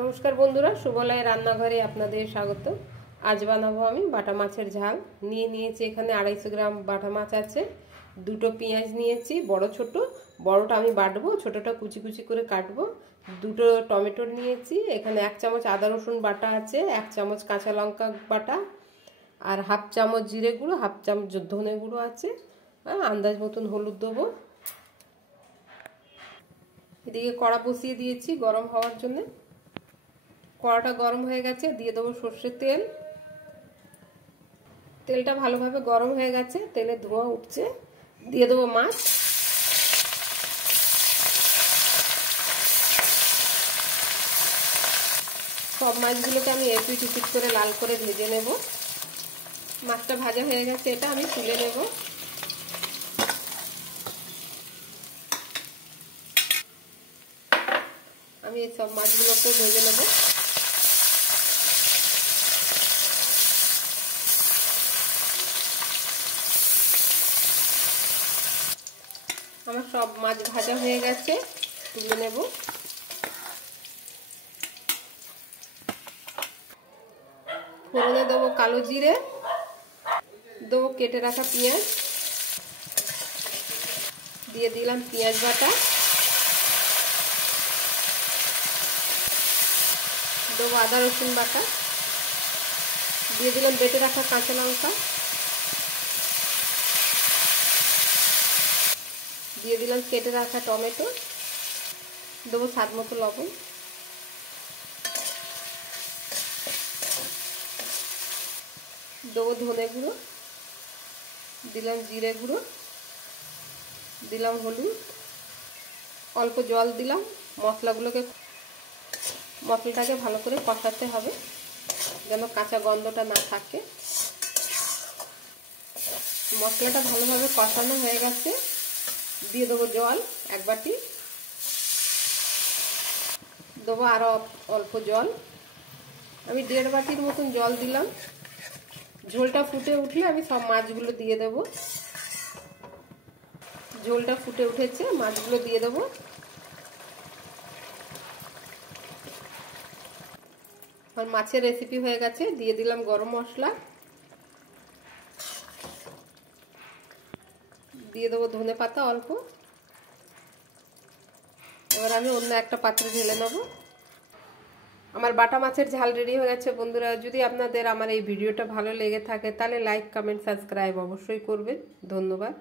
নমস্কার বন্ধুরা, সুবলয় রান্নাঘরে আপনাদের স্বাগত। আজ বানাবো আমি বাটা মাছের ঝাল। নিয়েছি এখানে 250 গ্রাম বাটা মাছ আছে, দুটো পেঁয়াজ নিয়েছি বড় ছোট, বড়টা আমি বাটবো, ছোটটা কুচি কুচি করে কাটবো। দুটো টমেটো নিয়েছি, এখানে 1 চামচ আদা রসুন বাটা আছে, 1 চামচ কাঁচা লঙ্কা বাটা, আর হাফ চামচ জিরে গুঁড়ো, হাফ চামচ ধনে গুঁড়ো আছে, আন্দাজ মতন হলুদ দেবো। এদিকে কড়া বসিয়ে দিয়েছি গরম হওয়ার জন্য। কড়াটা গরম হয়ে গেছে, দিয়ে দেবো সর্ষের তেল। তেলটা ভালোভাবে গরম হয়ে গেছে, তেলে ধোঁয়া উঠছে, দিয়ে দেবো মাছ। সব মাছগুলোকে আমি এপিট উপিট করে লাল করে ভেজে নেব। মাছটা ভাজা হয়ে গেছে, এটা আমি তুলে নেব। আমি এই সব মাছগুলোকে ভেজে নেব। আমার সব মাছ ভাজা হয়ে গেছে, তুলে নেব। ফোড়নে দেবো কালো জিরে, দেবো কেটে রাখা পেঁয়াজ, দিয়ে দিলাম পেঁয়াজ বাটা, দেবো আদা রসুন বাটা, দিয়ে দিলাম বেটে রাখা কাঁচা লঙ্কা, দিয়ে দিলাম কেটে রাখা টমেটো, দেবো স্বাদ মতো লবণ, দেবো ধনে গুঁড়ো, দিলাম জিরে গুঁড়ো, দিলাম হলুদ, অল্প জল দিলাম। মশলাটাকে ভালো করে কষাতে হবে যেন কাঁচা গন্ধটা না থাকে। মশলাটা ভালোভাবে কষানো হয়ে গেছে, দিয়ে দেবো জল 1 বাটি, দেবো আরও অল্প জল, আমি 1.5 বাটির মতন জল দিলাম। ঝোলটা ফুটে উঠলে আমি সব মাছগুলো দিয়ে দেবো। ঝোলটা ফুটে উঠেছে, মাছগুলো দিয়ে দেবো। আর মাছের রেসিপি হয়ে গেছে, দিয়ে দিলাম গরম মশলা, দিয়ে দেবো ধনে পাতা অল্প। এবার আমি অন্য একটা পাত্রে ঢেলে নেব। আমার বাটা মাছের ঝাল রেডি হয়ে গেছে বন্ধুরা। যদি আপনাদের আমার এই ভিডিওটা ভালো লেগে থাকে তাহলে লাইক, কমেন্ট, সাবস্ক্রাইব অবশ্যই করবেন। ধন্যবাদ।